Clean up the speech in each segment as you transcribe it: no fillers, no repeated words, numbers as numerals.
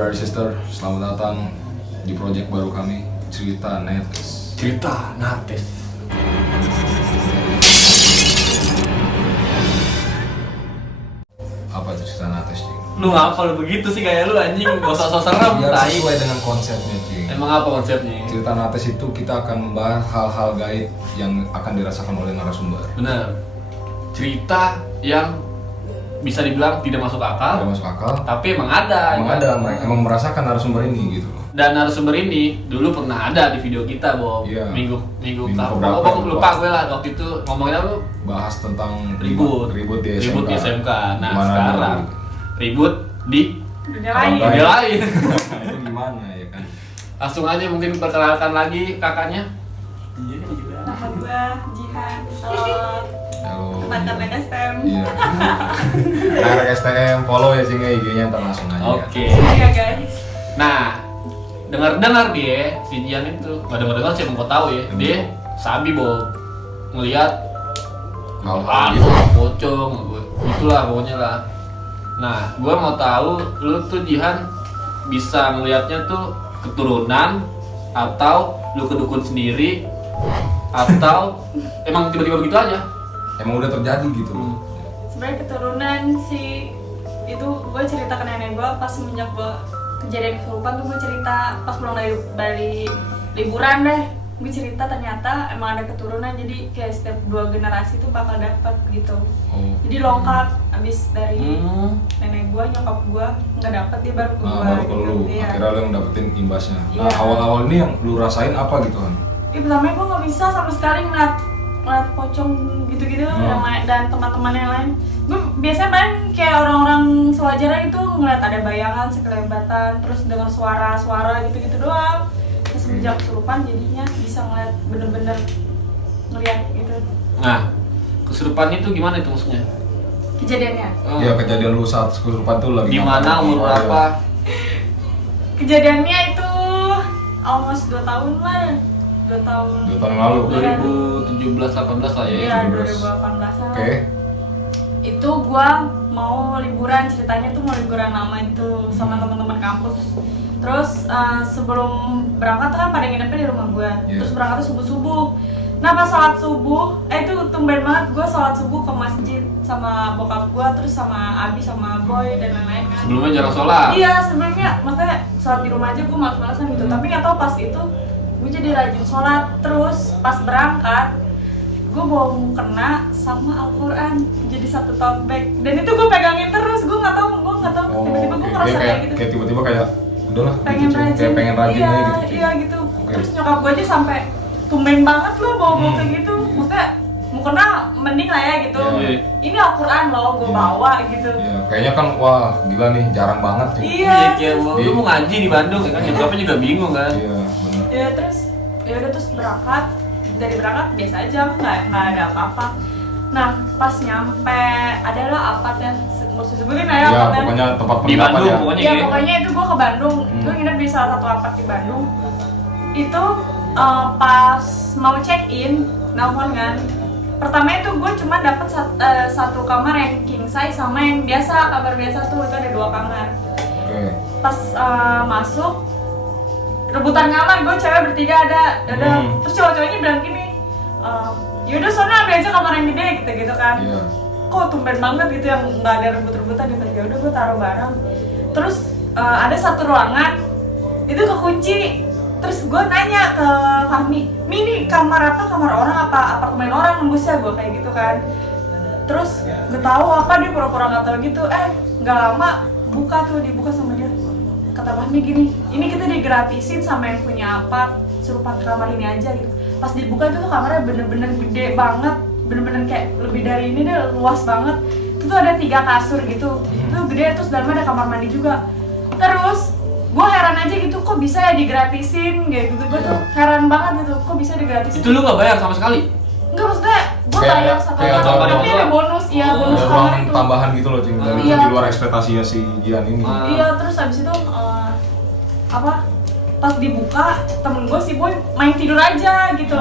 brother sister, selamat datang di project baru kami, Cerita Netes. Cerita Nates. Apa tuh Cerita Netes, Cing? Lu ngapa lu begitu sih kayak lu anjing, gak usah serem. Biar Tai. sesuai dengan konsepnya, Cing. Emang apa konsepnya? Cerita Netes itu kita akan membahas hal-hal gaib yang akan dirasakan oleh narasumber. Bener. Cerita yang bisa dibilang tidak masuk akal, Tidak masuk akal. tapi emang ada. Emang ada, mereka emang merasakan narasumber ini gitu loh. Dan narasumber ini dulu pernah ada di video kita, Bob. Iya. Minggu keberapa apa ya, lupa gue lah waktu itu ngomongin apa? Bahas tentang Ribut di SMK. Ribut di SMK. Nah, Gimana sekarang dulu? ribut di Dunia lain. Orang dunia lain. Itu gimana ya kan? Langsung aja mungkin perkenalkan lagi kakaknya. Nama gue Jihan. Halo. Halo. Teman-teman STM. Iya. Anak STM follow ya Cing, IG-nya ntar langsung aja. Oke. Iya guys. Nah, dengar dia si Jian itu, nggak dengar sih, mau tahu ya. Dia sabi Bob ngelihat Hal-hal gitu. pocong, itulah pokoknya lah. Nah, gua mau tahu lu tuh Jihan bisa ngelihatnya tuh keturunan atau lu kedukun sendiri atau emang tiba-tiba begitu aja? Emang udah terjadi gitu. Sebenarnya keturunan sih itu gue cerita ke nenek gue pas semenjak gue kejadian kesurupan tuh gue cerita pas pulang dari liburan deh. Gue cerita ternyata emang ada keturunan, jadi kayak setiap 2 generasi tuh bakal dapet gitu. Oh. Jadi lengkap abis dari nenek gue, nyokap gue nggak dapet, dia baru ke Nah, gue baru ke gitu. lu. Iya. Akhirnya lu yang dapetin imbasnya. Nah, Iya. awal-awal ini yang lu rasain apa gitu kan? Pertamanya gue nggak bisa sama sekali ngeliat pocong gitu-gitu yang lain, dan teman-teman yang lain. Gue biasanya main kayak orang-orang sewajarnya itu ngeliat ada bayangan sekelebatan, terus dengar suara-suara gitu-gitu doang. Terus semenjak kesurupan jadinya bisa ngeliat bener-bener ngeliat gitu Nah, kesurupan itu gimana itu maksudnya? kejadiannya. Iya, kejadian lu saat kesurupan tuh lagi Di mana, umur berapa? Kejadiannya itu almost 2 tahun lah. 2 tahun. 2 tahun yang lalu. 2017-18 lah ya. Iya, 2018. 2018 Oke. Itu gua mau liburan, ceritanya tuh mau liburan lama itu sama teman-teman kampus. Terus sebelum berangkat tuh kan pada nginepnya di rumah gua. Iya. Terus berangkatnya subuh-subuh. Nah pas sholat subuh, itu tumben banget gua sholat subuh ke masjid sama bokap gua, terus sama Abi sama Boy dan lain-lain kan. Sebelumnya jarang sholat. Iya sebelumnya, maksudnya sholat di rumah aja gua malas-malasan gitu. Tapi nggak tahu pas itu gue jadi rajin sholat. Terus pas berangkat gue bawa mukena sama Al-Quran jadi 1 tote bag, dan itu gue pegangin terus. Gue nggak tahu tiba-tiba gue ngerasa kayak gitu, Kayak tiba-tiba kayak udahlah pengen gitu, Cing. rajin. Kayak pengen rajin iya, aja gitu. Cing. iya gitu. Oke. Terus nyokap gue aja sampai tumben banget lo bawa kayak gitu. Maksudnya mukena mending lah ya gitu. Iya. Ini Al-Quran loh gue Iya. bawa gitu. Iya, kayaknya kan wah gila nih, jarang banget Cing. Iya. Kayak lu mau ngaji di Bandung ya kan, nyokapnya juga bingung kan. Iya, benar. Ya terus ya udah, terus berangkat. Dari berangkat biasa aja, nggak ada apa-apa. Nah pas nyampe adalah apatnya, nggak usah sebutin ya Iya, apatnya. pokoknya tempat Di penginapan Bandung ya. pokoknya Iya ya. pokoknya itu gue ke Bandung. Gue nginep di salah satu apart di Bandung. Itu pas mau check in, nelfon kan. Pertama itu gue cuma dapet satu kamar yang king size sama yang biasa, kamar biasa tuh itu ada 2 kamar. Oke. Pas masuk rebutan kamar, gue cewek bertiga ada. Terus cowok-cowoknya bilang gini, yaudah soalnya ambil aja kamar yang gede gitu kan. Iya. Kok tumben banget gitu yang nggak ada rebut-rebutan gitu. Ya udah gue taruh barang. Terus ada satu ruangan itu kekunci. Terus gue nanya ke Fahmi, ini kamar apa, kamar orang apa apartemen orang, nembusnya gue kayak gitu kan. Terus gue tahu apa, dia pura-pura nggak tahu gitu. Nggak lama dibuka sama dia. Kata Fahmi gini, ini kita digratisin sama yang punya apart, suruh pakai kamar ini aja gitu. Pas dibuka itu tuh kamarnya bener-bener gede banget, bener-bener kayak lebih dari ini deh, luas banget. Itu tuh ada 3 kasur gitu, itu gede, terus dalamnya ada kamar mandi juga. Terus gue heran aja gitu, kok bisa ya digratisin kayak gitu. Gue tuh heran banget gitu, kok bisa digratisin. Itu lu nggak bayar sama sekali? Enggak, maksudnya gue Kayak- bayar satu kayak kamar, ada tapi ada bonus, iya bonus Ada kamar ruang itu. tambahan gitu loh Cing, dan itu Iya. di luar ekspektasinya si Jian ini. Iya, terus habis itu pas dibuka temen gue si Boy main tidur aja gitu.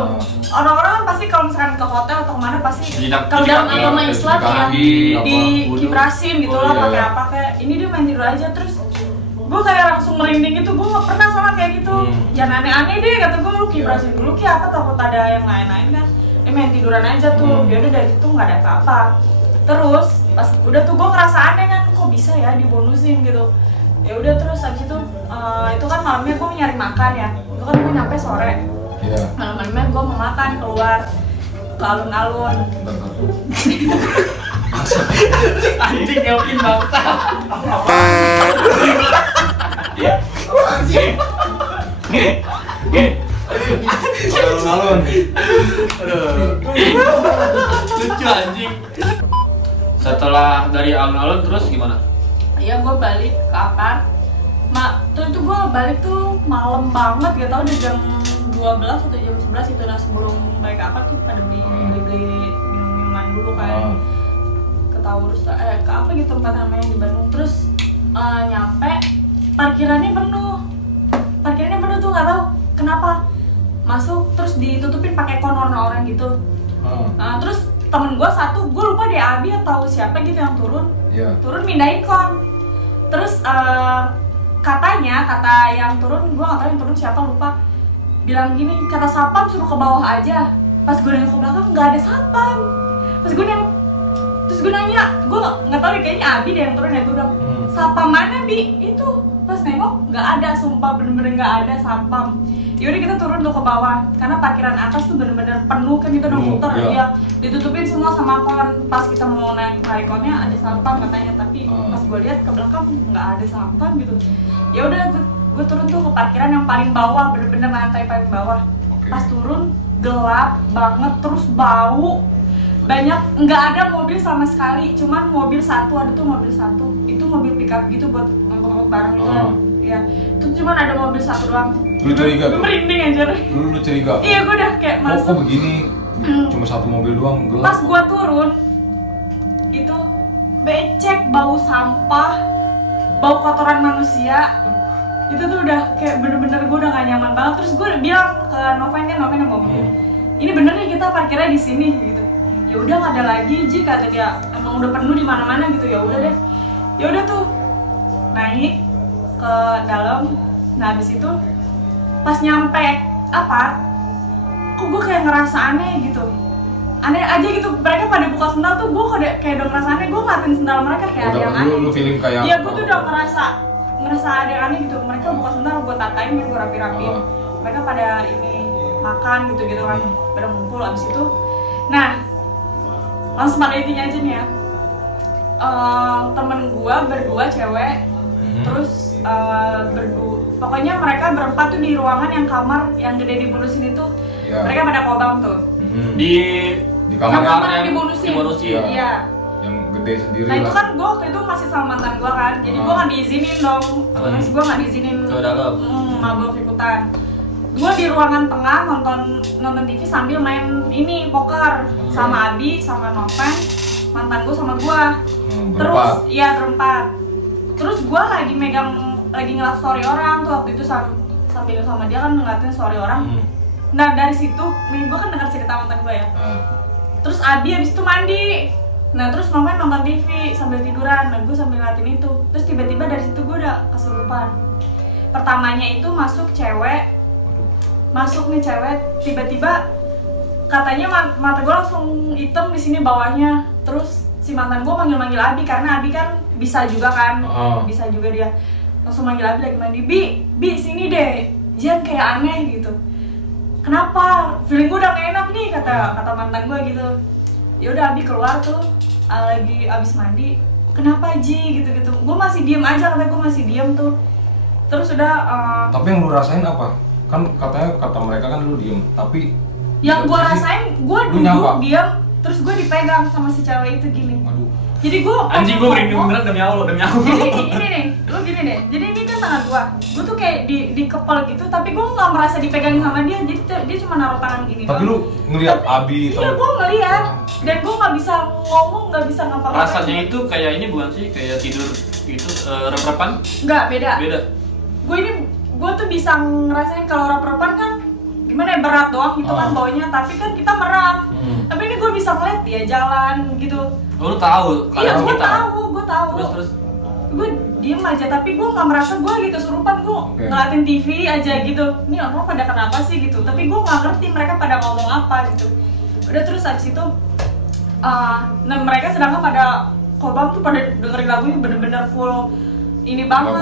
Orang-orang kan pasti kalau misalkan ke hotel atau kemana pasti kalau dalam agama Islam ya di dikiprasin gitu lah, Iya. pakai apa kayak ini, dia main tidur aja. Terus gue kayak langsung merinding gitu. Gue nggak pernah sama kayak gitu. Jangan aneh-aneh deh kata gue, lu kibrasin dulu ki apa, takut ada yang lain-lain kan. Ini main tiduran aja tuh. Ya udah dari situ nggak ada apa-apa. Terus pas udah tuh gue ngerasa aneh kan, kok bisa ya dibonusin gitu. Ya udah terus habis itu kan malamnya gue nyari makan ya. Itu kan gue nyampe sore. Iya. Malam-malamnya gue mau makan keluar ke alun-alun. Bentar. Anjing ngelpin bangsa. Apaan sih? Alun-alun. Lucu anjing. Setelah dari alun-alun terus gimana? Iya gue balik ke apart. Terus itu gue balik tuh malam banget, gak tau udah jam 12 atau jam 11 itu. Nah sebelum balik ke apart tuh pada beli minuman dulu kan. Ke Taurus, ke apa gitu tempat namanya di Bandung. Terus nyampe parkirannya penuh tuh nggak tahu kenapa. Masuk terus ditutupin pakai kon orang gitu. Terus temen gue satu, gue lupa deh Abi atau siapa gitu yang turun. Turun mindahin kon. Terus kata yang turun, gue nggak tahu yang turun siapa, lupa, bilang gini, kata satpam suruh ke bawah aja. Pas gue nengok ke belakang nggak ada satpam. Terus gue nanya, gue nggak tahu deh, kayaknya Abi deh yang turun ya. Gue bilang, satpam mana Bi? Itu pas nengok nggak ada, sumpah bener-bener nggak ada satpam. Yaudah kita turun tuh ke bawah, karena parkiran atas tuh bener-bener penuh kan, kita udah muter, ya ditutupin semua sama kon. Pas kita mau naik konnya ada satpam katanya, tapi pas gue lihat ke belakang nggak ada satpam gitu. Ya udah gue turun tuh ke parkiran yang paling bawah, bener-bener lantai paling bawah. Pas turun gelap banget, terus bau banyak, nggak ada mobil sama sekali, cuman mobil satu, ada tuh mobil satu, itu mobil pickup gitu buat ngangkut barang itu kan. Ya, itu cuman ada mobil satu doang. Lu curiga tuh? Gue merinding aja. Lu curiga? Iya, gue udah kayak masuk. Kok begini? Cuma satu mobil doang, gelap. Pas gue turun, itu becek, bau sampah, bau kotoran manusia. Itu tuh udah kayak bener-bener gue udah gak nyaman banget. Terus gue bilang ke Noven yang mau ini bener nih kita parkirnya di sini gitu. Ya udah nggak ada lagi Ji, kata dia, emang udah penuh di mana-mana gitu. Ya udah deh, ya udah tuh naik ke dalam. Nah habis itu pas nyampe kok gue kayak ngerasa aneh gitu, aneh aja gitu. Mereka pada buka sendal tuh, gue kayak udah ngerasa aneh. Gue ngeliatin sendal mereka kayak ada yang aneh. Lu feeling kayak? Iya, gue tuh udah ngerasa ada yang aneh gitu. Mereka buka sendal, gue tatain, gue rapi-rapiin. Mereka pada ini makan gitu kan, pada ngumpul. Abis itu, nah langsung pada intinya aja nih ya. Temen gue berdua cewek, terus pokoknya mereka berempat tuh di ruangan yang kamar yang gede dibonusin itu. Mereka pada kobam tuh. Di kamar yang dibonusin. Iya. Yang gede sendiri. Nah itu kan gue waktu itu masih sama mantan gue kan, jadi gue nggak diizinin dong. Terus gue nggak diizinin ke dalam. mabok ikutan. Gue di ruangan tengah nonton TV sambil main ini poker sama Abi, sama Noven, mantan gue sama gue. Terus iya berempat. Terus gue lagi ngeliat story orang tuh waktu itu sambil sama dia kan ngeliatin story orang. Nah dari situ, gue kan dengar cerita mantan gue ya. Terus Abi abis itu mandi. Nah terus Noven nonton TV sambil tiduran. Nah gue sambil ngeliatin itu. Terus tiba-tiba dari situ gue udah kesurupan. Pertamanya itu masuk nih cewek, tiba-tiba katanya mata gue langsung hitam di sini bawahnya. Terus si mantan gue manggil Abi karena Abi kan bisa juga kan, bisa juga dia. Langsung manggil Abi lagi mandi, Bi sini deh, jangan kayak aneh gitu. Kenapa? Feeling gue udah gak enak nih, kata mantan gue gitu. Ya udah Abi keluar tuh, lagi abis mandi. Kenapa Ji gitu-gitu? Gue masih diem aja, karena gue masih diem tuh. Terus udah. Tapi yang lu rasain apa? Kan kata mereka kan lu diem, tapi yang gue rasain, gue duduk diem, terus gue dipegang sama si cewek itu gini. Aduh. Jadi gue anjing, gue merinding beneran demi Allah. Jadi ini nih, lu gini deh. Jadi ini kan tangan gue tuh kayak dikepel gitu, tapi gue nggak merasa dipegangin sama dia. Jadi dia cuma naruh tangan gini. Tapi lu ngeliat Abi? Iya, gue ngeliat. Dan gue nggak bisa ngomong, nggak bisa ngapa-ngapain. Rasanya itu kayak ini bukan sih, kayak tidur gitu, rep-repan? Nggak, beda. Gue tuh bisa ngerasain kalau rep-repan kan gimana ya, berat doang gitu kan bawahnya, tapi kan kita merem. Tapi ini gue bisa ngeliat dia jalan gitu. Lu tahu? Iya, gue tahu. Terus gue diem aja, tapi gue nggak merasa gue lagi kesurupan. Gue ngeliatin TV aja gitu, ini orang pada kenapa sih gitu, tapi gue nggak ngerti mereka pada ngomong apa gitu. Udah terus abis itu nah mereka sedangkan pada kobam tuh pada dengerin lagunya bener-bener full ini banget,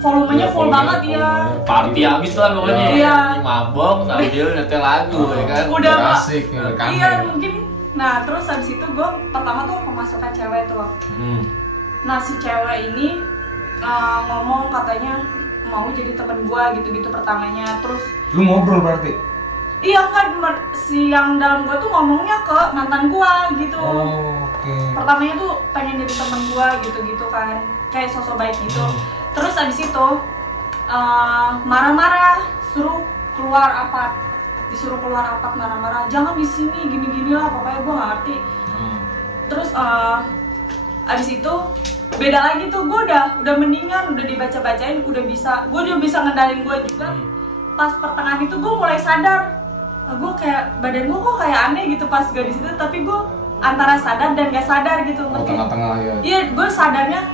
volumenya full banget ya. Party abis lah pokoknya. Iya. Mabok sambil nyetel lagu ya kan. Udah asik ya, iya mungkin. Nah terus habis itu gue pertama tuh pemasukan cewek tuh. Nah si cewek ini ngomong katanya mau jadi temen gue gitu-gitu pertamanya. Terus lu ngobrol berarti? Iya kan, si yang dalam gue tuh ngomongnya ke mantan gue gitu. Pertamanya tuh pengen jadi temen gue gitu-gitu kan, kayak sosok baik gitu. Terus abis itu marah-marah, disuruh keluar apart marah-marah, jangan di sini gini-gini lah, pokoknya gue nggak ngerti. Terus abis itu beda lagi tuh, gue udah mendingan, udah dibaca-bacain, gue udah bisa ngendalin gue juga. Pas pertengahan itu gue mulai sadar, gue kayak badan gue kok kayak aneh gitu pas gue di situ, tapi gue antara sadar dan gak sadar gitu. Tengah-tengah ya. Iya, gue sadarnya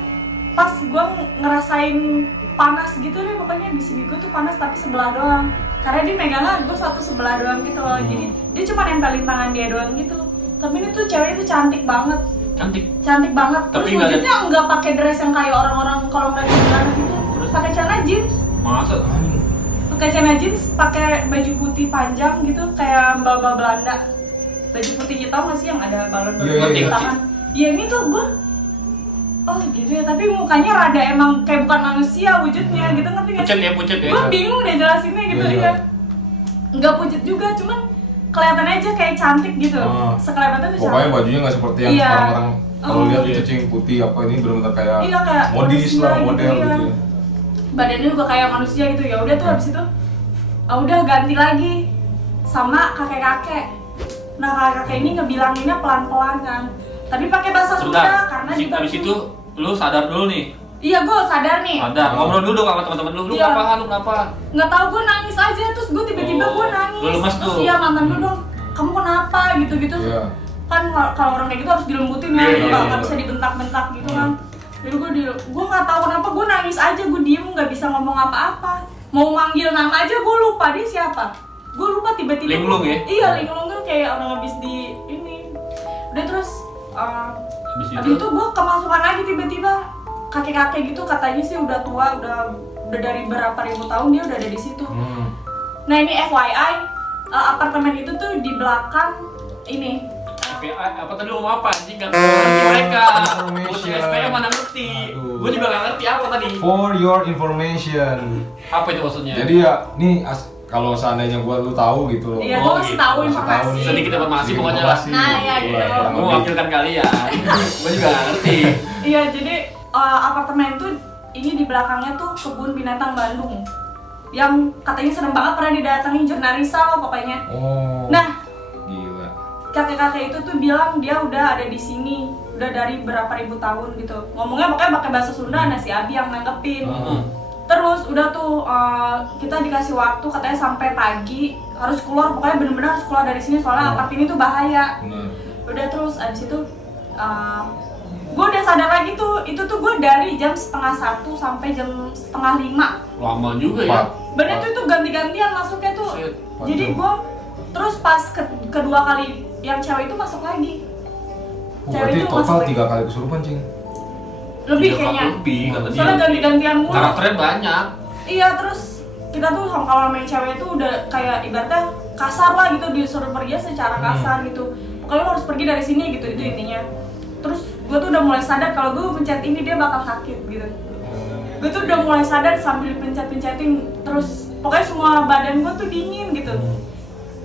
pas gue ngerasain panas gitu deh, pokoknya di sini gue tuh panas tapi sebelah doang. Karena dia megangnya gue satu sebelah doang gitu loh. Jadi dia cuma nempelin tangan dia doang gitu. Tapi ini tuh ceweknya tuh cantik banget. Cantik banget. Terus wujudnya nggak pakai dress yang kayak orang-orang kalau ngeliat di Belanda gitu. Pakai celana jeans. Masa? Pakai celana jeans, pakai baju putih panjang gitu kayak mbak-mbak Belanda. Baju putih hitam nggak sih yang ada balon-balon di tangan? Iya ini tuh gue, oh gitu ya, tapi mukanya rada emang kayak bukan manusia wujudnya gitu, ngerti nggak sih? Pucet ya. Gue bingung deh jelasinnya gitu ya. Nggak pucet juga, cuman kelihatannya aja kayak cantik gitu. Sekelihatannya tuh cantik. Pokoknya bajunya nggak seperti yang orang-orang kalau lihat itu cing putih apa, ini benar-benar kayak modis lah, model gitu. Badannya juga kayak manusia gitu. Ya udah tuh habis itu udah ganti lagi sama kakek-kakek. Nah kakek-kakek ini ngebilanginnya pelan-pelan kan, tapi pakai bahasa Sunda karena juga habis itu lu sadar dulu nih. Iya, gue sadar nih. Ngobrol dulu dong sama teman-teman lu. Lu kenapa? Nggak tahu, gue nangis aja, terus gue tiba-tiba gue nangis. Terus iya mantan gue dong, kamu kenapa gitu-gitu. Kan kalau orang kayak gitu harus dilembutin ya, nggak bisa dibentak-bentak gitu kan. Jadi gue nggak tahu kenapa gue nangis aja, gue diem nggak bisa ngomong apa-apa. Mau manggil nama aja gue lupa dia siapa. Gue lupa tiba-tiba. Linglung ya? Iya, linglung tuh kayak orang habis di ini. Udah terus habis itu gue kemasukan lagi tiba-tiba. Kakek-kakek gitu katanya sih udah tua, udah dari berapa ribu tahun dia udah ada di situ. Nah ini FYI, apartemen itu tuh di belakang ini. Apa tadi lu ngomong apa? Anjing gak ngerti mereka. Butuh SPM mana ngerti. Gue juga gak ngerti apa tadi. For your information. Apa itu maksudnya? Jadi ya, nih kalau seandainya lu tahu gitu loh. Iya, gue masih tahu informasi. Sedikit informasi pokoknya lah. Nah ya gitu. Gue mewakilkan kalian. Gue juga gak ngerti. Iya, jadi apartemen tuh ini di belakangnya tuh kebun binatang Bandung yang katanya serem banget, pernah didatangi jurnalisa pokoknya. Nah, gila. Kakek-kakek itu tuh bilang dia udah ada di sini udah dari berapa ribu tahun gitu. Ngomongnya pokoknya pakai bahasa Sunda, nah si Abi yang nanggepin. Terus udah tuh kita dikasih waktu katanya sampai pagi harus keluar, pokoknya bener-bener harus keluar dari sini soalnya apart ini tuh bahaya. Udah terus abis itu gue udah sadar lagi tuh, itu tuh gue dari jam 12:30 sampai jam 4:30. Lama juga ya? Bener tuh itu ganti-gantian masuknya tuh. Jadi gue terus pas kedua kali yang cewek itu masuk lagi. Berarti total 3 kali kesurupan cing? Lebih kayaknya. Soalnya ganti-gantian mulu. Karakternya banyak. Iya, terus kita tuh kalau main cewek itu udah kayak ibaratnya kasar lah gitu, disuruh pergi secara kasar gitu. Pokoknya lo harus pergi dari sini gitu, itu intinya. Terus gue tuh udah mulai sadar kalau gue pencet ini dia bakal sakit gitu. Gue tuh udah mulai sadar sambil pencet-pencetin, terus pokoknya semua badan gue tuh dingin gitu.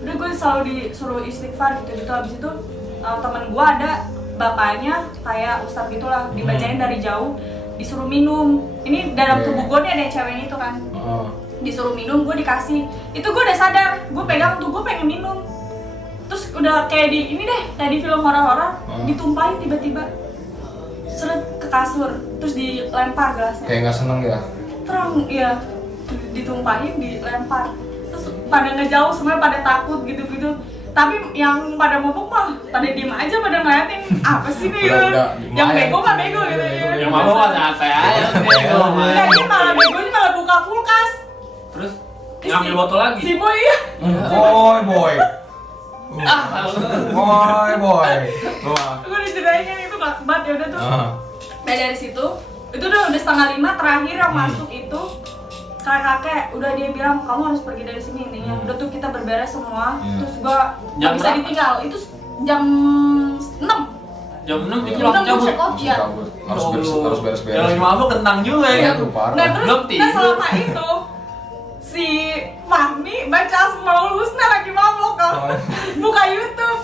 Udah gue selalu disuruh istighfar gitu. Habis itu temen gue ada bapaknya kayak ustadz gitulah, dibacain dari jauh, disuruh minum. Ini dalam tubuh gue nih ada ceweknya itu kan. Disuruh minum, gue dikasih. Itu gue udah sadar, gue pegang tuh gue pengen minum. Terus udah kayak di ini deh, kayak di film horor-horor, ditumpahin tiba-tiba. Seret ke kasur, terus dilempar gelasnya. Kayak nggak seneng ya? Terang, iya, ditumpahin, dilempar. Terus pada ngejauh, semuanya pada takut gitu-gitu. Tapi yang pada mabuk mah pada diem aja, pada ngeliatin apa sih nih Udah, yang lumayan. bego mah bego gitu ya. Yang mabok mah santai aja. Enggak, ini malah begonya malah buka kulkas. Terus ngambil botol lagi. Si boy ya. Boy. Boy. Wah. Gue diceritain kan itu kelas banget ya udah tuh. Nah dari situ itu udah 4:30 terakhir yang masuk itu kakek udah dia bilang kamu harus pergi dari sini intinya. Udah tuh kita berberes semua. Terus gua nggak bisa berapa? ditinggal. Itu jam 6. Jam 6 itu Jam 6 langsung cabut. check out ya. Harus beres-beres. Yang mabok kentang juga Iya ya. tuh parah. Nah terus Belum tidur. selama itu si Fahmi baca Asmaul Husna lagi mabok kan. Buka YouTube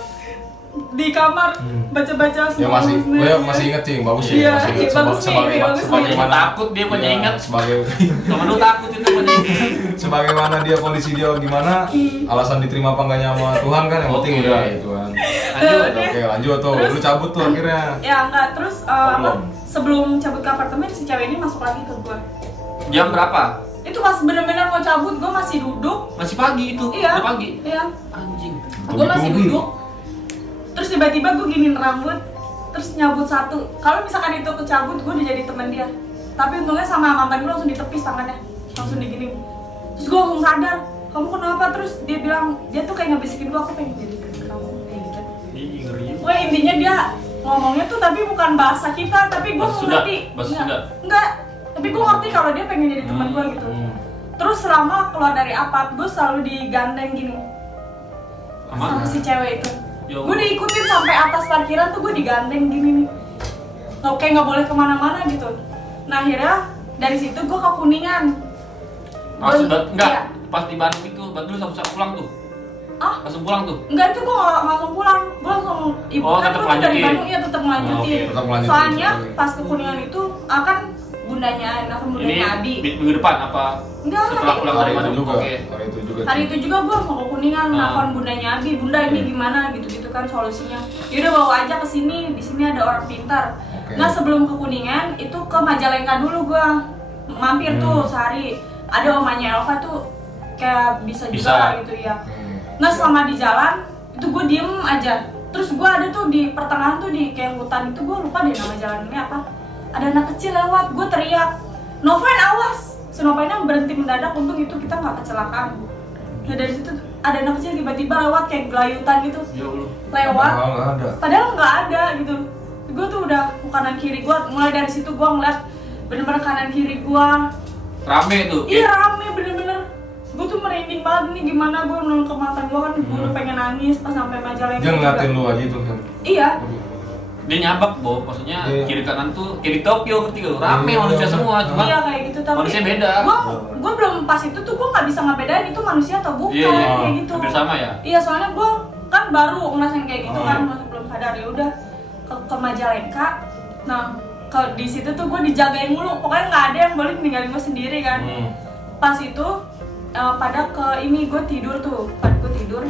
di kamar baca-baca Ya Asmaul masih, Husna. gue masih inget sih, bagus sih. Iya, Masih inget bagus nih, bagus nih. sebagaimana Takut dia punya Iya, ingat. sebagai Temen lu takut itu punya ingat. sebagaimana dia kondisi dia gimana, alasan diterima apa enggaknya sama Tuhan kan yang penting Oke. udah itu kan. Lanjut. Oke, lanjut tuh. Terus- Lu cabut tuh akhirnya. Ya enggak, terus Belum. apa? Sebelum cabut ke apartemen si cewek ini masuk lagi ke gua. Jam berapa? Itu pas bener-bener mau cabut, gua masih duduk. Masih pagi itu. Iya. Udah pagi. Iya. Anjing. Gua masih Tubi-tubi. duduk. Terus tiba-tiba gua giniin rambut, terus nyabut satu. Kalau misalkan itu kecabut, gua udah jadi teman dia. Tapi untungnya sama mantan gua langsung ditepis tangannya, langsung diginiin. Terus gua langsung sadar, kamu kenapa? Terus dia bilang, dia tuh kayak ngebisikin gua, aku pengen jadi kamu kayak gitu. Ih, ngeri. Pokoknya intinya dia ngomongnya tuh tapi bukan bahasa kita, tapi gue Bahasa Sunda? ngerti. Bahasa Sunda? Enggak. Tapi gue ngerti kalau dia pengen jadi teman gue gitu. Terus selama keluar dari apart, gue selalu digandeng gini sama si cewek itu. Yo. Gue diikutin sampai atas parkiran tuh gue digandeng gini nih. Kayak nggak boleh kemana-mana gitu. Nah akhirnya dari situ gue ke Kuningan. Maksud enggak? Iya. Pas di Bandung itu, Bandung langsung pulang tuh. Ah? Langsung pulang tuh. Enggak, itu gue gak langsung pulang. Gue langsung ibu Oh, kan tetep gue tuh dari lanjutin. Bandung ya tetap melanjutin. Oh, oke. Tetap melanjutin. Soalnya pas ke Kuningan itu akan bundanya Ini bundanya Abi. minggu depan apa? Enggak, Setelah hari pulang itu. dari Hari itu Bandung. juga. Oke. Hari itu juga. Hari itu juga gue mau ke Kuningan nelfon bundanya Abi. Bunda ini gimana gitu-gitu kan solusinya. Yaudah bawa aja ke sini. Di sini ada orang pintar. Oke. Nah sebelum ke Kuningan itu ke Majalengka dulu gue mampir tuh sehari. Ada omanya Elva tuh kayak bisa juga lah gitu ya. Nah selama di jalan itu gue diem aja. Terus gue ada tuh di pertengahan tuh di kayak hutan itu, gue lupa deh nama jalannya apa. Ada anak kecil lewat, gue teriak, Noven awas! Si Novennya berhenti mendadak, untung itu kita nggak kecelakaan. Nah dari situ ada anak kecil tiba-tiba lewat kayak gelayutan gitu, Ya Allah. lewat. Nggak ada. Padahal nggak ada gitu. Gue tuh udah kanan kiri gue, mulai dari situ gue ngeliat bener-bener kanan kiri gue. Rame tuh. Iya rame bener-bener. Gue tuh merinding banget nih gimana gue menurut ke mata gue kan gue udah pengen nangis pas sampai Majalengka. Dia ngeliatin lu aja tuh. Iya. Dia nyabak, Bo. Maksudnya Iya. kiri kanan tuh kayak di Tokyo, ngerti gak lu? Rame Iya, manusia iya. semua, cuma Iya kayak gitu tapi manusia beda. Gue belum pas itu tuh gue nggak bisa ngebedain itu manusia atau bukan Iya, iya. kayak gitu. Hampir sama ya? Iya soalnya gue kan baru ngerasain kayak gitu Oh. kan masih belum sadar ya udah ke Majalengka. Nah di situ tuh gue dijagain mulu, pokoknya nggak ada yang boleh ninggalin gue sendiri kan. Pas itu pada ke ini gue tidur tuh, pada gue tidur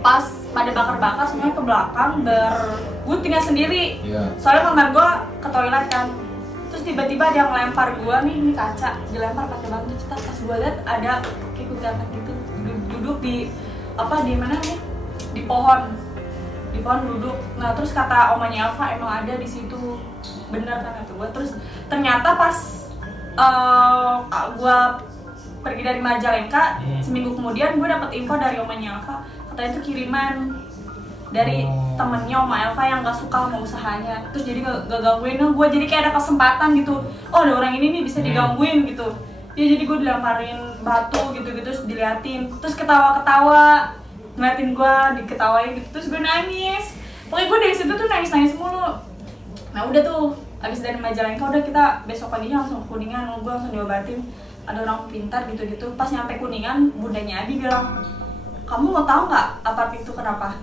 pas pada bakar-bakar semuanya ke belakang gue tinggal sendiri. Iya. Soalnya mantan gue ke toilet kan, terus tiba-tiba ada yang lempar gue nih, ini kaca dilempar pakai batu cetak. Pas gue lihat ada kayak kuntilanak gitu duduk di apa di mana nih di pohon duduk. Nah terus kata omanya Elva emang ada di situ, bener kan kata gue. Terus ternyata pas gue pergi dari Majalengka seminggu kemudian gue dapet info dari omanya Elva, katanya itu kiriman dari temennya Oma Elva yang gak suka sama usahanya. Terus jadi gak gangguin gue, jadi kayak ada kesempatan gitu. Oh ada orang ini nih bisa digangguin gitu. Ya jadi gue dilemparin batu gitu-gitu, terus diliatin, terus ketawa-ketawa, ngeliatin gue, diketawain gitu, terus gue nangis. Pokoknya gue dari situ tuh nangis-nangis mulu. Nah udah tuh, abis dari Majalengka udah kita besok paginya langsung ke Kuningan, gue langsung diobatin. Ada orang pintar gitu-gitu. Pas nyampe Kuningan, bundanya Abi bilang, kamu mau tahu nggak apart itu kenapa?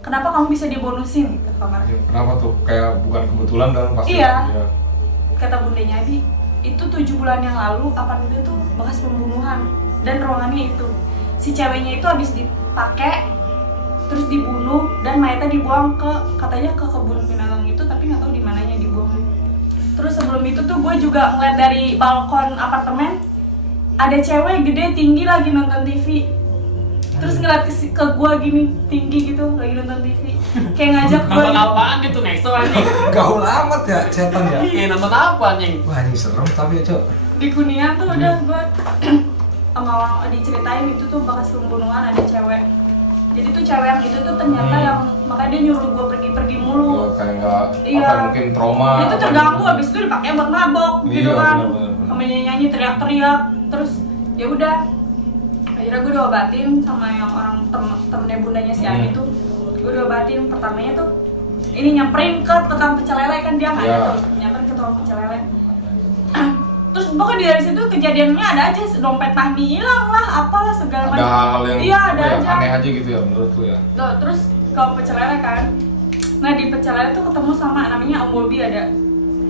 Kenapa kamu bisa dibonusin gitu kamar? Kenapa tuh? Kayak bukan kebetulan dan pasti. Iya. Kata bundanya Abi, itu 7 bulan yang lalu apart itu tuh bekas pembunuhan dan ruangannya itu si ceweknya itu habis dipakai terus dibunuh dan mayatnya dibuang katanya ke kebun binatang itu, tapi nggak tahu di mananya dibuang. Terus sebelum itu tuh gue juga ngeliat dari balkon apartemen ada cewek gede tinggi lagi nonton TV. terus ngeliat ke gua gini tinggi gitu lagi nonton TV, kayak ngajak gua. Nonton apaan gitu next anjing? Gaul amat ya setan ya. Iya nonton apa anjing? Wah ini serem tapi ya Cok. Di Kuningan tuh udah gua sama orang diceritain itu tuh bekas pembunuhan ada cewek. Jadi tuh cewek yang itu tuh ternyata yang makanya dia nyuruh gua pergi mulu. Ya, kayak nggak Iya. apa mungkin trauma. Itu terganggu abis itu dipakai buat mabok gitu Iya, kan. bener. Sama nyanyi teriak-teriak terus ya udah akhirnya gue diobatin sama yang orang temennya bundanya si Adi tuh. Gue diobatin pertamanya tuh ini nyamperin ke tukang pecel lele kan dia nggak ada tuh nyamperin ke tukang pecel lele. Terus pokoknya dari situ kejadiannya ada aja dompet Fahmi hilang lah apalah segala macam. Ada hal yang iya ada apa ya, aja aneh aja gitu ya menurut lu ya. Tuh, terus ke pecel lele kan. Nah di pecel lele tuh ketemu sama namanya Om Bobi ada.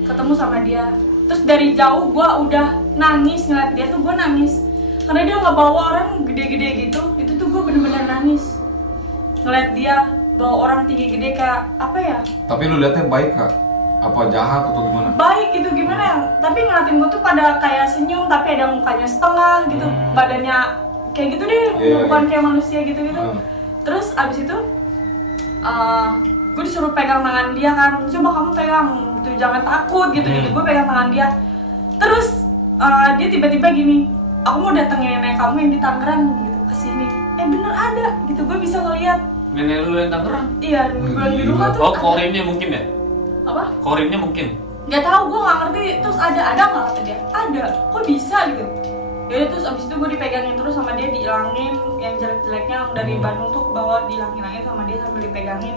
Ketemu sama dia. Terus dari jauh gua udah nangis ngeliat dia tuh gua nangis. Karena dia nggak bawa orang gede-gede gitu. Itu tuh gua bener-bener nangis. Ngeliat dia bawa orang tinggi gede kayak apa ya? Tapi lu lihatnya baik Kak? Apa jahat atau gimana? Baik gitu gimana ya? Tapi ngeliatin gua tuh pada kayak senyum tapi ada mukanya setengah gitu. Badannya kayak gitu deh, bukan kayak manusia gitu-gitu. Terus abis itu gue disuruh pegang tangan dia kan, coba kamu pegang gitu, jangan takut gitu. Gue pegang tangan dia. Terus dia tiba-tiba gini, aku mau datengin nenek kamu yang di Tangerang gitu kesini. Bener ada gitu, gue bisa ngeliat. Nenek lu yang Tangerang? Iya, gue di rumah tuh. Oh korinnya mungkin ya? Apa? Korinnya mungkin? Gak tahu, gue nggak ngerti. Terus ada nggak kata dia? Ada, kok bisa gitu? Yaudah terus abis itu gue dipegangin terus sama dia, diilangin yang jelek-jeleknya dari Bandung tuh ke bawah, dilangin-langin sama dia sambil dipegangin.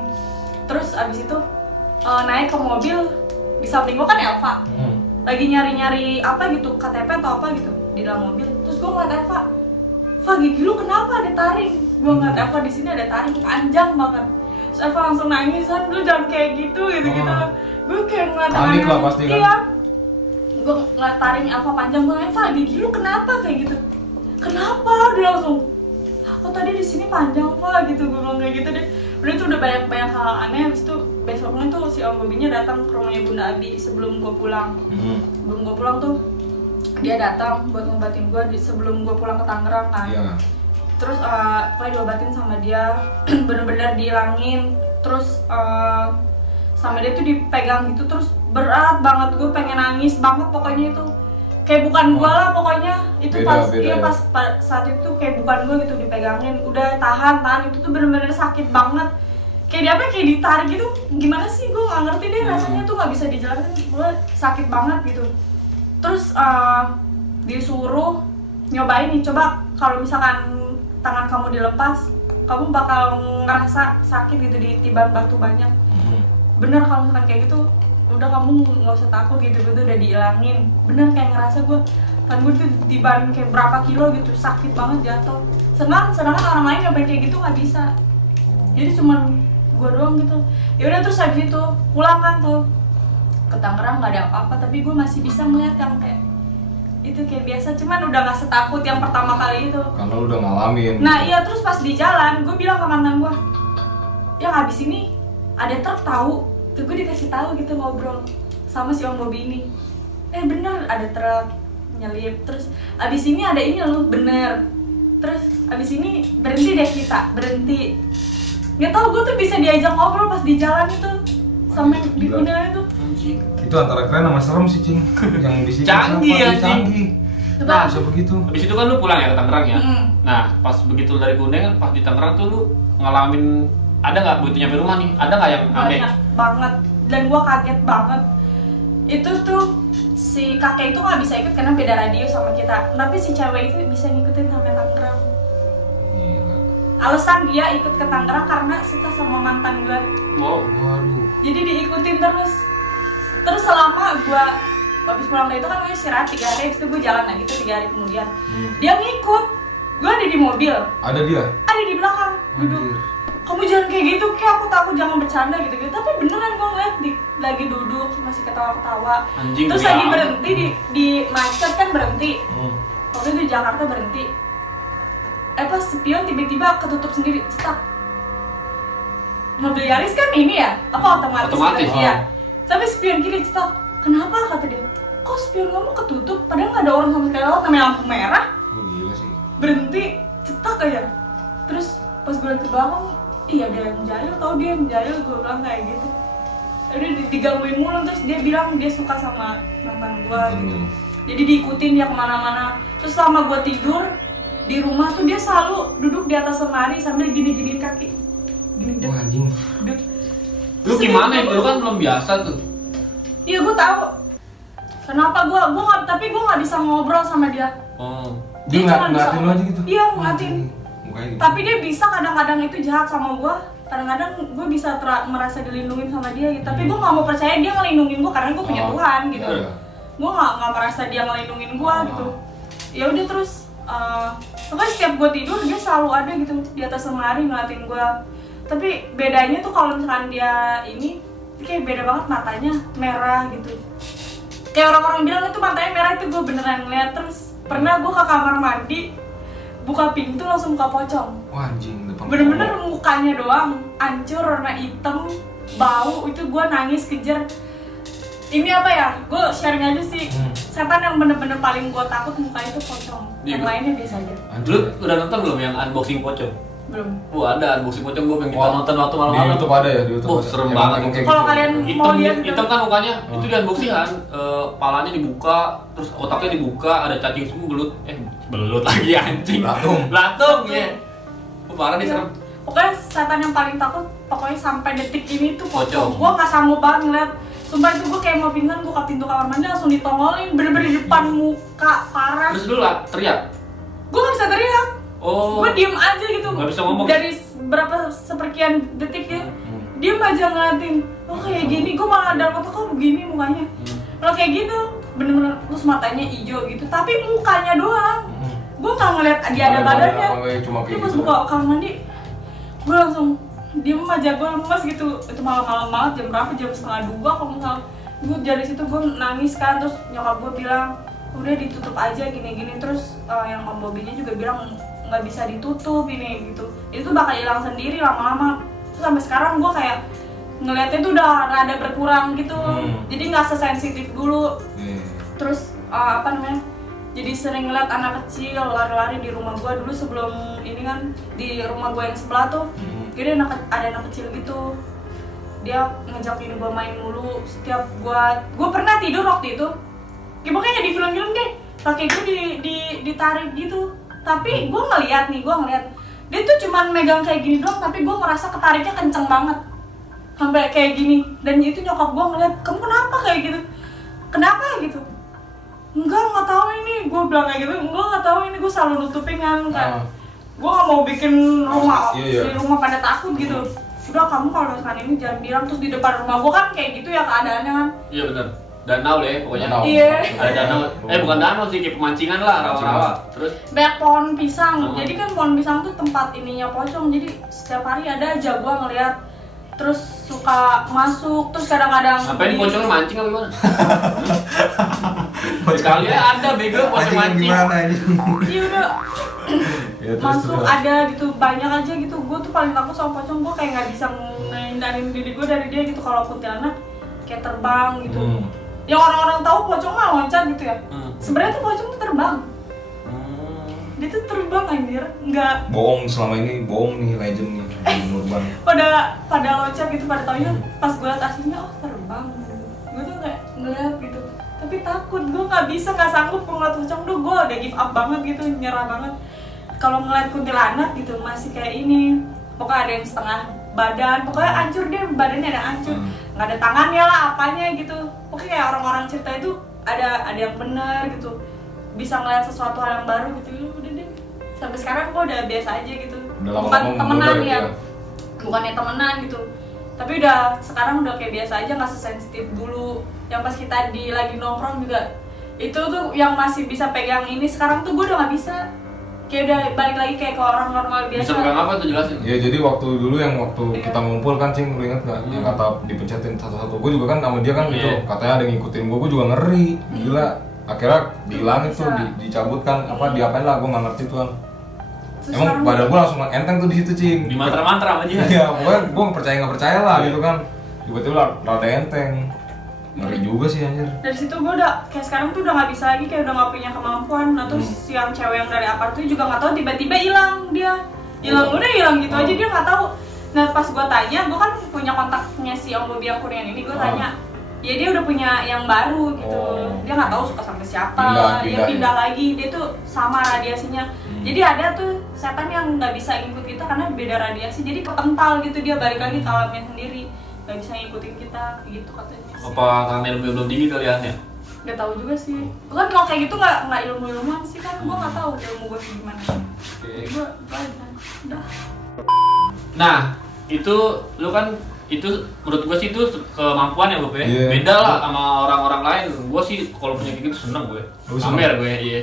Terus abis itu naik ke mobil, di samping gue kan Elva lagi nyari-nyari apa gitu, KTP atau apa gitu di dalam mobil. Terus gue ngeliat Elva, gigi lu kenapa ada taring? Gue ngeliat Elva di sini ada taring panjang banget. Terus Elva langsung nangis, "Han, lu jangan kayak gitu." Gue kayak ngeliat panik lah pasti kan? Iya, gue ngeliat taring Elva panjang, gue nanya, "Elva, gigi lu kenapa kayak gitu?" "Kenapa?" Dia langsung, "Aku tadi di sini panjang, Pak," gitu. Gue ngomong kayak gitu deh. Udah itu udah banyak hal aneh. Habis itu besoknya tuh si Om Bobinya datang ke rumahnya Bunda Abi sebelum gue pulang. Sebelum gue pulang tuh dia datang buat ngobatin gue sebelum gue pulang ke Tangerang kan. Iya. Terus kayak diobatin sama dia, bener-bener dihilangin. Terus sama dia tuh dipegang gitu, terus berat banget, gue pengen nangis banget pokoknya itu. Kayak bukan gue lah pokoknya. Itu beda, pas saat itu kayak bukan gue gitu dipegangin. Udah tahan, itu tuh bener-bener sakit banget. Kayak kayak ditarik gitu, gimana sih, gue gak ngerti deh rasanya tuh gak bisa dijelasin. Gue sakit banget gitu. Terus disuruh nyobain nih, coba kalau misalkan tangan kamu dilepas, kamu bakal ngerasa sakit gitu, ditiban batu banyak. Bener kalau misalkan kayak gitu, udah kamu nggak usah takut gitu, udah diilangin. Bener kayak ngerasa gue kan gue tuh ditiban kayak berapa kilo gitu, sakit banget jatuh. Sedangkan orang lain nyobain kayak gitu nggak bisa. Jadi cuman gue doang gitu. Ya udah terus habis itu pulang kan tuh ke Tangerang, nggak ada apa-apa, tapi gue masih bisa melihat yang kayak itu kayak biasa, cuman udah nggak setakut yang pertama kali itu. Karena lu udah ngalamin. Nah iya, terus pas di jalan gue bilang ke mantan gue, yang habis ini ada truk tahu. Tuh gue dikasih tahu gitu ngobrol sama si Om Bobi ini. Bener ada truk nyelip. Terus abis ini ada ini loh, bener. Terus abis ini berhenti deh kita, berhenti. Nggak tahu gue tuh bisa diajak ngobrol pas di jalan itu sama yang di Kuningan itu. Itu antara keren sama serem sih Cing. Yang di sini Canggih ya, canggih. Nah, bisa begitu. Habis itu kan lu pulang ya ke Tangerang ya. Nah, pas begitu dari Kuningan, pas di Tangerang tuh lu ngalamin, ada nggak begitu nyampe rumah nih? Ada nggak yang aneh? Banyak banget, dan gua kaget banget. Itu tuh si kakek itu nggak bisa ikut karena beda radio sama kita, tapi si cewek itu bisa ngikutin sampai Tangerang. Gila. Alasan dia ikut ke Tangerang karena suka sama mantan gua. Wow. Waduh. Jadi diikutin terus selama gua habis pulang dari itu kan gue istirahat 3 hari, habis itu gue jalan lagi tuh 3 hari kemudian. Dia ngikut, gue ada di mobil. Ada dia? Ada di belakang, duduk. Kamu jangan kayak gitu, kayak aku takut, jangan bercanda gitu-gitu. Tapi beneran gue ngeliat lagi duduk, masih ketawa-ketawa. Anjing, terus lagi berhenti di macet kan berhenti. Waktu itu di Jakarta berhenti. Pas spion tiba-tiba ketutup sendiri, stuck. Mobil Yaris kan ini ya, apa otomatis gitu ya. Tapi spion kiri stuck. Kenapa kata dia? Kok spion kamu ketutup? Padahal nggak ada orang sama sekali lewat, namanya lampu merah. Gila sih. Berhenti, cetak aja. Terus pas gue liat ke belakang, iya ada yang jahil, tau dia yang jahil, gue bilang kayak gitu. Udah digangguin mulu, terus dia bilang dia suka sama mantan gue gitu. Jadi diikutin dia kemana-mana. Terus selama gue tidur di rumah tuh dia selalu duduk di atas lemari sambil gini-giniin kaki. Gini dek. Wah anjing. Dek. Lu gimana itu? Lu kan belum biasa tuh. Iya gue tahu. Kenapa gue nggak, tapi gue nggak bisa ngobrol sama dia. Oh. Dia cuma bisa ngeliatin lu aja gitu? Iya ngeliatin. Mukanya gitu. Tapi dia bisa kadang-kadang itu jahat sama gue. Kadang-kadang gue bisa merasa dilindungin sama dia gitu. Tapi gue nggak mau percaya dia ngelindungin gue karena gue punya Tuhan gitu. Iya. Gue nggak merasa dia ngelindungin gue gitu. Ya udah terus pokoknya setiap gue tidur dia selalu ada gitu di atas lemari ngeliatin gue. Tapi bedanya tuh kalau misalkan dia ini kayak beda banget, matanya merah gitu. Kayak orang-orang bilang itu matanya merah, itu gue beneran ngeliat. Terus pernah gue ke kamar mandi, buka pintu langsung muka pocong. Wah anjing, depan Bener-bener mukanya doang hancur, warna hitam, bau. Itu gue nangis kejer. Ini apa ya, gue sharing aja sih. Setan yang bener-bener paling gue takut muka itu pocong. Yang lainnya biasa aja. Lu udah nonton belum yang unboxing pocong? Belum. Ada unboxing pocong, gue pengen kita nonton waktu malam-malam. Di YouTube ada ya, di YouTube. Oh, ada. serem Yang banget. kayak Kalau gitu. kalian mau lihat Hitam kan mukanya, itu di unboxingan, palanya dibuka, terus otaknya dibuka, ada cacing semua belut lagi anjing. Latung ya. Parah nih serem. Pokoknya setan yang paling takut, pokoknya sampai detik ini tuh Pocong. pocong. Gue nggak sanggup banget ngeliat. Sumpah itu gue kayak mau pingsan, buka pintu kamar mandi langsung ditongolin, bener-bener di depan muka, parah. Terus dulu lah teriak. Gue nggak bisa teriak. Oh. Gue diem aja gitu. Nggak bisa ngomong. Dari berapa seperkian detik ya, diem aja ngeliatin. Oh kayak gini, gue malah dalam otak kok begini mukanya. Kalau kayak gitu, bener-bener terus matanya hijau gitu, tapi mukanya doang. Gue nggak ngeliat dia ada badannya. Cuma Dia kayak pas gitu. buka kamar mandi, gue langsung diem aja, gue lemes gitu. Itu malam-malam banget, jam berapa? Jam 1:30 kalau nggak salah. Gue dari situ gue nangis kan, terus nyokap gue bilang udah ditutup aja gini-gini. Terus yang om Bobinya juga bilang nggak bisa ditutup ini gitu. Itu bakal hilang sendiri lama-lama. Terus sampai sekarang gue kayak ngeliatnya tuh udah rada berkurang gitu. Jadi nggak sesensitif dulu. Terus apa namanya? Jadi sering ngeliat anak kecil lari-lari di rumah gue dulu sebelum ini kan, di rumah gue yang sebelah tuh. Jadi ada anak kecil gitu, dia ngajakin gue main mulu. Setiap gue pernah tidur waktu itu, kayak pokoknya di film-film deh, kaki gue ditarik gitu. Tapi gue ngeliat dia tuh cuman megang kayak gini doang, tapi gue ngerasa ketariknya kenceng banget sampai kayak gini. Dan itu nyokap gue ngeliat, kamu kenapa kayak gitu? Kenapa gitu? Enggak tahu ini, gue bilang kayak gitu. Enggak tahu ini, gue selalu nutupin kan. Gue gak mau bikin rumah di rumah pada takut gitu. Udah kamu kalau misalkan ini jangan bilang. Terus di depan rumah gue kan kayak gitu ya keadaannya kan. Iya benar. Danau deh pokoknya. Iya. Ada danau. Bukan danau sih, kayak pemancingan lah, rawa-rawa. Terus banyak pohon pisang. Jadi kan pohon pisang tuh tempat ininya pocong. Jadi setiap hari ada aja gue ngeliat. Terus suka masuk, terus kadang-kadang sampai ini pocongnya mancing apa gimana? Sekali ada bego pocong mancing. Iya udah. Masuk ada gitu, banyak aja gitu. Gue tuh paling takut sama pocong. Gue kayak nggak bisa ngehindarin diri gue dari dia gitu. Kalau kuntilanak kayak terbang gitu. Yang orang-orang tahu pocong mah loncat gitu ya. Sebenarnya tuh pocong tuh terbang. Dia tuh terbang anjir, nggak bohong. Selama ini bohong nih, legend nih Nurban. pada loncat gitu, pada taunya pas gue liat aslinya, oh terbang. Gue tuh kayak ngeliat gitu, tapi takut. Gue nggak sanggup ngeliat pocong. Gue udah give up banget gitu, nyerah banget. Kalau ngeliat kuntilanak gitu masih kayak ini, pokoknya ada yang setengah badan, pokoknya hancur deh, badannya ada hancur, nggak ada tangannya lah, apanya gitu. Pokoknya kayak orang-orang cerita itu ada yang benar gitu, bisa ngeliat sesuatu hal yang baru gitu. Udah deh, sampai sekarang gue udah biasa aja gitu. Bukan temenan ya, bukannya temenan gitu, tapi udah sekarang udah kayak biasa aja, nggak sesensitif dulu. Yang pas kita lagi nongkrong juga, itu tuh yang masih bisa pegang ini. Sekarang tuh gue udah nggak bisa, kayak udah balik lagi kayak ke orang normal biasa. Bisa pegang apa tuh jelasin? Ya jadi waktu dulu yang kita ngumpul kan, Cing, lu inget gak? Yang kata dipencetin satu-satu, gue juga kan sama dia kan gitu. Katanya ada yang ngikutin gue juga ngeri, gila. Akhirnya dihilangin tuh, dicabut kan, diapain lah, gue gak ngerti tuh kan. Emang badan gue langsung enteng tuh di situ, Cing. Di mantra-mantra aja. Iya, pokoknya gue nggak percaya lah gitu kan. Tiba-tiba rada enteng. Ngeri juga sih anjir. Dari situ gue udah kayak sekarang tuh udah nggak bisa lagi, kayak udah nggak punya kemampuan. Nah terus yang cewek yang dari apart tuh juga nggak tahu tiba-tiba hilang dia hilang gitu aja, dia nggak tahu. Nah pas gue tanya, gue kan punya kontaknya si Om Bobi yang Korean ini, gue tanya ya dia udah punya yang baru gitu. Dia nggak tahu suka sama siapa, dia pindah lagi, dia tuh sama radiasinya. Jadi ada tuh setan yang nggak bisa ngikut kita karena beda radiasi, jadi kepental gitu, dia balik lagi ke alamnya sendiri, nggak bisa ngikutin kita gitu katanya sih. Apa karena ilmu belum tinggi kalian ya? Gak tahu juga sih. Gue kan kalau kayak gitu nggak ilmu-ilmuan sih kan, gue nggak tahu ilmu gue gimana. Gue udah. Nah, itu lu kan itu menurut gue sih itu kemampuan ya, Bob ya. Yeah. Beda lah sama orang-orang lain. Gue sih kalau punya kayak gitu seneng gue. Pamer gue, iya.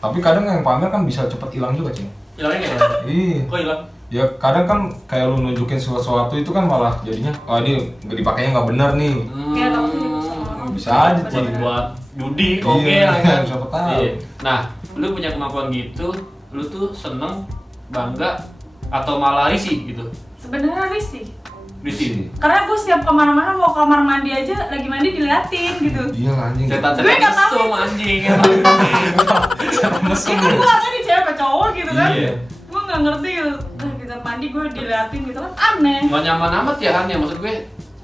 Tapi kadang yang pamer kan bisa cepet hilang juga, Cing. Hilangnya gimana? Iya. Kok hilang? Ya kadang kan kayak lu nunjukin sesuatu itu kan malah jadinya, ini dipakainya nggak benar nih. Kayak tahu sih sama. Bisa aja, Cing. Buat judi, oke Iya, lah kan. siapa tahu. Iya. Nah, lu punya kemampuan gitu, lu tuh seneng, bangga, atau malah risih gitu? Sebenarnya risih. Risih. Karena gue setiap kemana-mana mau kamar mandi aja, lagi mandi diliatin gitu. Iya lah, anjing. Gue Setan-setan nggak tahu mesum itu. anjing. Mesum. Ya kan gue nggak tahu nih cewek apa cowok gitu kan. Iya. Gue nggak ngerti gitu. Nah, kita mandi gue diliatin gitu kan, aneh. Nggak nyaman amat ya Han ya, maksud gue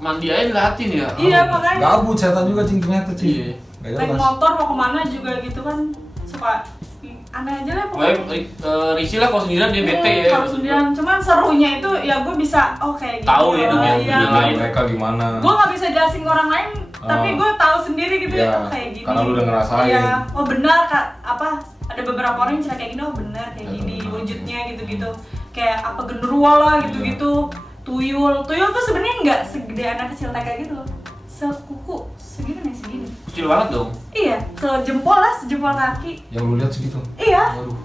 mandi aja diliatin ya. Iya makanya. Gabut setan juga, Cing, ternyata, Cing. Iya. Nggak Naik jelas. motor mau kemana juga gitu kan, suka aneh aja lah Pokoknya pokoknya. risih lah kalau sendirian dia bete ya. Kalau sendirian, cuman serunya itu ya gue bisa, oh kayak gitu. Tahu ya dunia Iya. lain. Mereka gimana? Gue nggak bisa jelasin ke orang lain, tapi gue tahu sendiri gitu Iya, ya, oh, kayak gini. karena lu udah ngerasain. Iya, oh benar kak, apa ada beberapa orang yang cerita kayak gini, oh benar kayak Iya, gini benar. wujudnya gitu-gitu, kayak apa genderuwo lah gitu-gitu, tuyul tuh sebenarnya nggak segede anak kecil kayak gitu loh, sekuku segini nih segini. Kecil banget dong. Iya, sejempol lah, sejempol kaki. Yang lu lihat segitu. Iya, Waduh.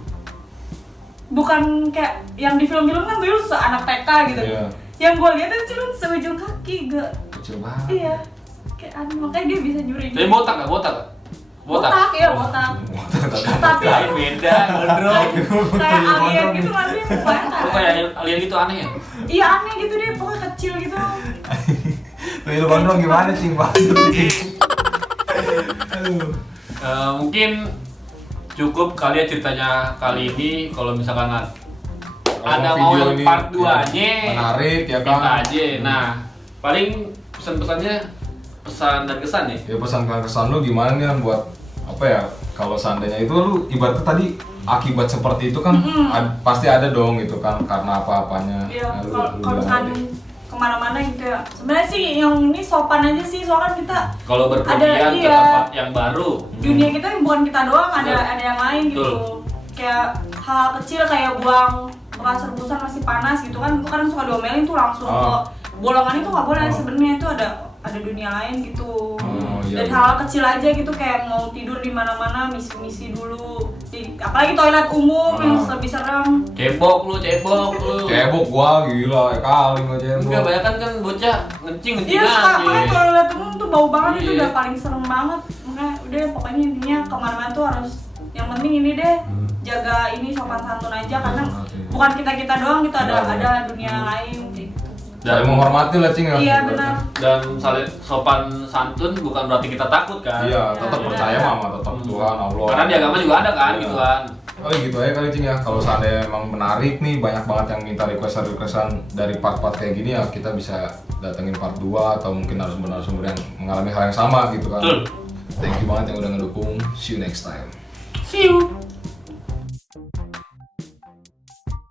bukan kayak yang di film-film kan tuyul seanak TK gitu. Iya. Yang gue lihat itu cuma seujung kaki, gak. Kecil banget. Iya, kayak aneh, makanya dia bisa nyuri. Tapi botak gak? Botak gak? Botak, iya botak. Tapi Lain beda, gondrong. kayak alien gitu masih mukanya. Lu kayak alien gitu aneh ya? Iya aneh gitu deh, pokoknya kecil gitu. Tuyul gondrong gimana, Cing? Aduh. Mungkin cukup kali ya ceritanya kali ini. Kalau misalkan ada mau video yang ini part 2-nya menarik ya minta kan? aja. Nah, paling pesan-pesannya pesan dan kesan ya? Ya pesan kesan lu gimana nih Han, buat apa ya, kalau seandainya itu lu ibaratnya tadi akibat seperti itu kan pasti ada dong gitu kan, karena apa-apanya. Iya, Nah, lu kalau bilang misalkan aja. kemana-mana gitu ya. Sebenarnya sih yang ini sopan aja sih, soalnya kan kita Kalau berpergian ke iya. tempat yang baru, dunia kita bukan kita doang, ada Betul. ada yang lain gitu. Betul. Kayak hal kecil kayak buang bekas rebusan masih panas gitu kan, gue kadang suka diomelin tuh langsung ke bolongan itu nggak boleh. Sebenarnya itu ada dunia lain gitu. Iya. Dan hal kecil aja gitu, kayak mau tidur di mana-mana misi-misi dulu. Apalagi toilet umum yang lebih serem. cebok lu. Cebok gua gila, kali gua cebok. Enggak, banyak kan bocah ngencing Iya suka, aja. makanya toilet umum tuh bau banget, itu Iya. udah paling serem banget. Makanya udah pokoknya intinya kemana-mana tuh harus, yang penting ini deh, jaga ini sopan santun aja, karena bukan kita doang gitu, ada dunia lain gitu. Saling menghormati lah, Cing ya. Iya benar. Dan saling sopan santun bukan berarti kita takut kan? Iya, tetap Iya. percaya mama, tetap Tuhan, Allah. Karena di agama juga ada kan, Iya. gitu kan. Oh gitu aja kali, Cing ya. Kalau seandainya emang menarik nih, banyak banget yang minta requestan dari part-part kayak gini ya, kita bisa datengin part 2 atau mungkin narasumber yang mengalami hal yang sama gitu kan. Betul. Thank you banget yang udah ngedukung. See you next time. See you.